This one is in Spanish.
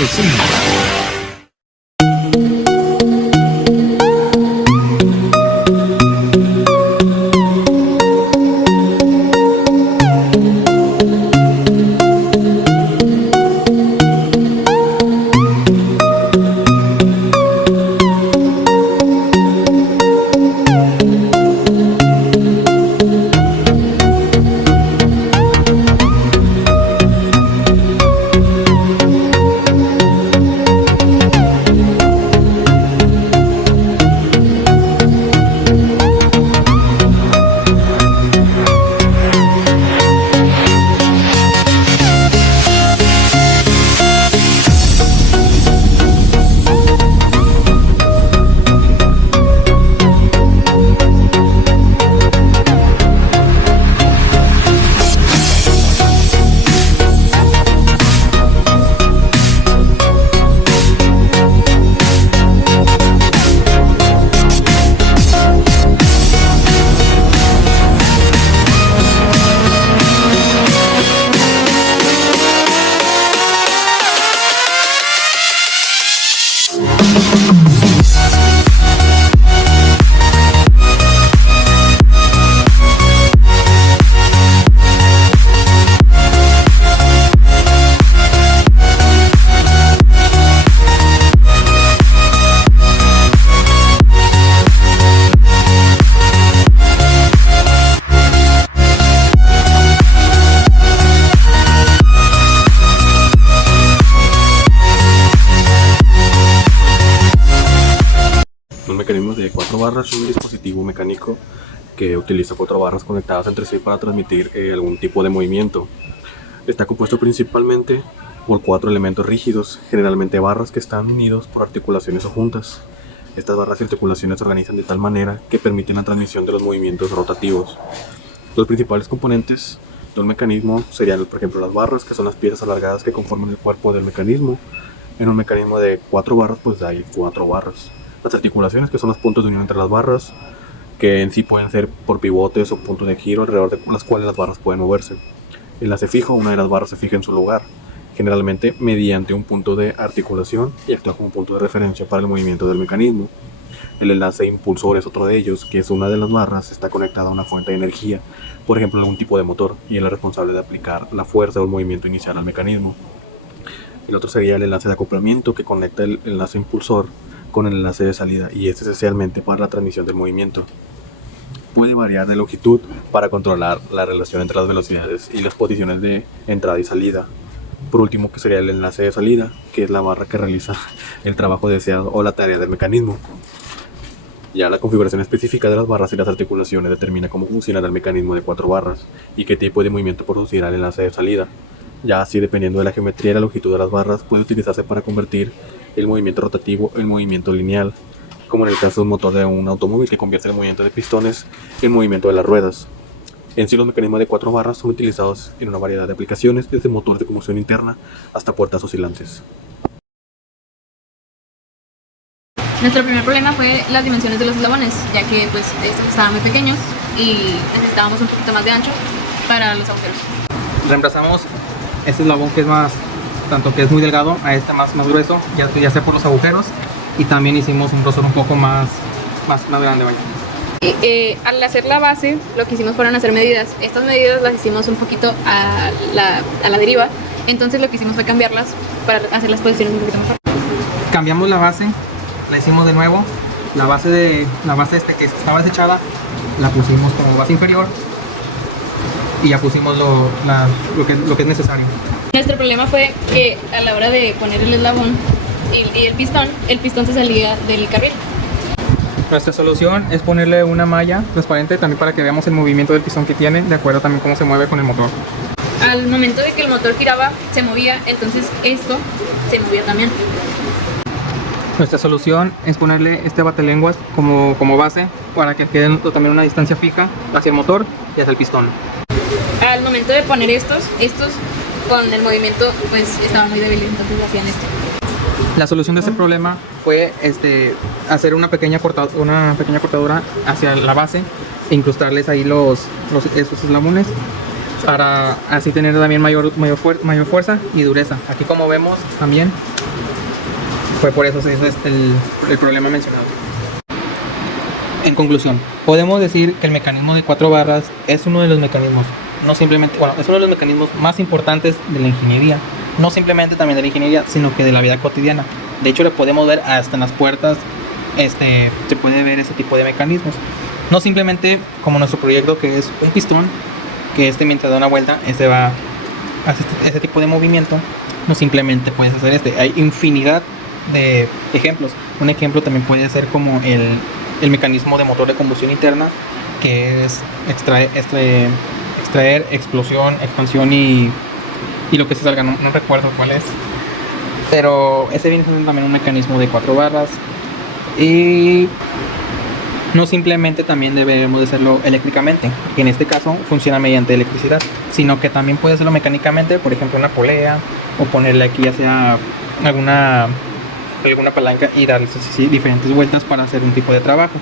presenta. Un mecanismo de 4 barras es un dispositivo mecánico que utiliza 4 barras conectadas entre sí para transmitir algún tipo de movimiento. Está compuesto principalmente por 4 elementos rígidos, generalmente barras que están unidos por articulaciones o juntas. Estas barras y articulaciones se organizan de tal manera que permiten la transmisión de los movimientos rotativos. Los principales componentes de un mecanismo serían, por ejemplo, las barras, que son las piezas alargadas que conforman el cuerpo del mecanismo. En un mecanismo de 4 barras, pues hay 4 barras. Las articulaciones, que son los puntos de unión entre las barras, que en sí pueden ser por pivotes o puntos de giro alrededor de las cuales las barras pueden moverse. El enlace fijo, una de las barras se fija en su lugar, generalmente mediante un punto de articulación, y actúa como punto de referencia para el movimiento del mecanismo. El enlace impulsor es otro de ellos, que es una de las barras, está conectada a una fuente de energía, por ejemplo algún tipo de motor, y es el responsable de aplicar la fuerza o el movimiento inicial al mecanismo. El otro sería el enlace de acoplamiento, que conecta el enlace impulsor con el enlace de salida, y este esencialmente para la transmisión del movimiento. Puede variar de longitud para controlar la relación entre las velocidades y las posiciones de entrada y salida. Por último, que sería el enlace de salida, que es la barra que realiza el trabajo deseado o la tarea del mecanismo. Ya la configuración específica de las barras y las articulaciones determina cómo funcionará el mecanismo de 4 barras y qué tipo de movimiento producirá el enlace de salida. Ya así, dependiendo de la geometría y la longitud de las barras, puede utilizarse para convertir el movimiento rotativo en movimiento lineal, como en el caso de un motor de un automóvil que convierte el movimiento de pistones en movimiento de las ruedas. En sí, los mecanismos de 4 barras son utilizados en una variedad de aplicaciones, desde motores de combustión interna hasta puertas oscilantes. Nuestro primer problema fue las dimensiones de los eslabones, ya que pues estos estaban muy pequeños y necesitábamos un poquito más de ancho para los agujeros. Reemplazamos este eslabón que es más, tanto que es muy delgado, a este más grueso, ya sea por los agujeros, y también hicimos un grosor un poco más grande, vaya. Al hacer la base, lo que hicimos fueron hacer medidas. Estas medidas las hicimos un poquito a la deriva, entonces lo que hicimos fue cambiarlas para hacer las posiciones un poquito mejor. Cambiamos la base, la hicimos de nuevo, la base que estaba desechada, la pusimos como base inferior y ya pusimos lo que es necesario. Nuestro problema fue que a la hora de poner el eslabón y el pistón se salía del carril. Nuestra solución es ponerle una malla transparente también para que veamos el movimiento del pistón que tiene, de acuerdo también cómo se mueve con el motor. Al momento de que el motor giraba, se movía, entonces esto se movía también. Nuestra solución es ponerle este batelenguas como base para que quede también una distancia fija hacia el motor y hacia el pistón. Al momento de poner estos con el movimiento pues estaban muy débiles, entonces hacían esto. La solución de este problema fue hacer una pequeña cortadura hacia la base e incrustarles ahí esos eslabones para así tener también mayor fuerza y dureza. Aquí como vemos también fue por eso ese es el problema mencionado. En conclusión, podemos decir que el mecanismo de 4 barras es uno de los mecanismos, no simplemente, bueno, es uno de los mecanismos más importantes de la ingeniería, no simplemente también de la ingeniería, sino que de la vida cotidiana. De hecho, lo podemos ver hasta en las puertas, se puede ver ese tipo de mecanismos. No simplemente como nuestro proyecto, que es un pistón, que mientras da una vuelta, va a hacer ese tipo de movimiento. No simplemente puedes hacer hay infinidad de ejemplos. Un ejemplo también puede ser como el mecanismo de motor de combustión interna, que es extraer, explosión, expansión y lo que se salga, no recuerdo cuál es, pero ese viene siendo también un mecanismo de 4 barras. Y no simplemente también debemos de hacerlo eléctricamente, que en este caso funciona mediante electricidad, sino que también puede hacerlo mecánicamente, por ejemplo una polea, o ponerle aquí ya sea alguna palanca y darle diferentes vueltas para hacer un tipo de trabajo.